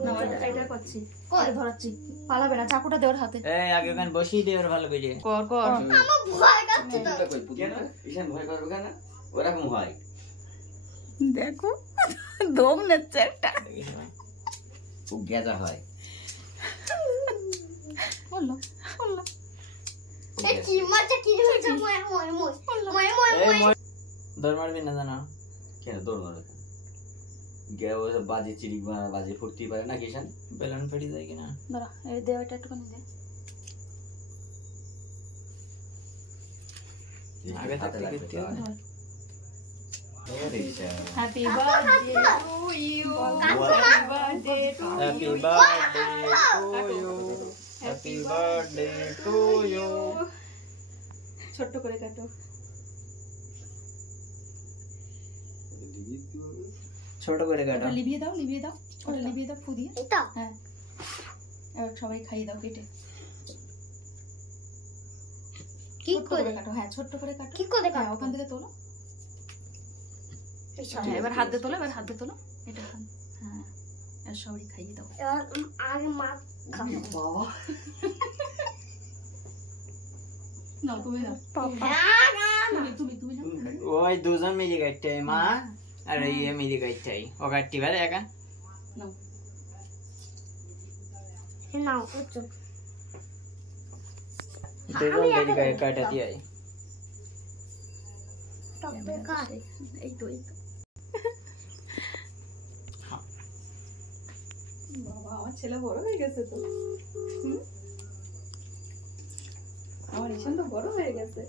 না এটা করছি করে ধরাচ্ছি পালাবে না চাকুটা দেওয়ার হাতে এই আগে ওখানে বসিয়ে দে ওর ভালো করে কর কর আমার ভয় করছে তো কেন ঈশান ভয় করবে কেন ওরকম হয় দেখো দম নেচ্ছে একটা খুব গেজা হয় বললো বললো এই কি মজা কি হয়েছে মই মই মই মই মই এই দৌড় মারবি না জানো কেন দৌড় মারবে গে ও বাজে চিড়ি বাজে ফুটতে পারে না কিষান বেলুন ফেটে যায় কিনা দাঁড়া এই দে ওটা একটুখানি দে আগে থাকতে করতে হবে happy birthday to you happy birthday to happy birthday to you happy birthday to you ছোট করে কাটো ছোট করে কাটো ওটা লিভিয়ে দাও ওটা লিভিয়ে দাও ফু দিয়ে এটা হ্যাঁ এবার সবাই খাইয়ে দাও কেটে কি করে কাটো হ্যাঁ ছোট করে কাটো কি করে হ্যাঁ কাটবো? ওখান থেকে তোলো এই হ্যাঁ এবার হাত দিয়ে তোলো এটা হ্যাঁ আর সবাই খাইয়ে দাও এবার আগে মা খাবো বাবা নাও তুমি নাও তুমি নাও ওই দুজন মিলি কাটতে মা আর এই মিলি কাটতে ও কাটতে পারে একা নাও নাও উচ্চ দুজন মিলি কাটা দিয়ে টপ বেকার এই তো বাবা আমার ছেলে বড় হয়ে গেছে তো আমার ঈশান তো বড় হয়ে গেছে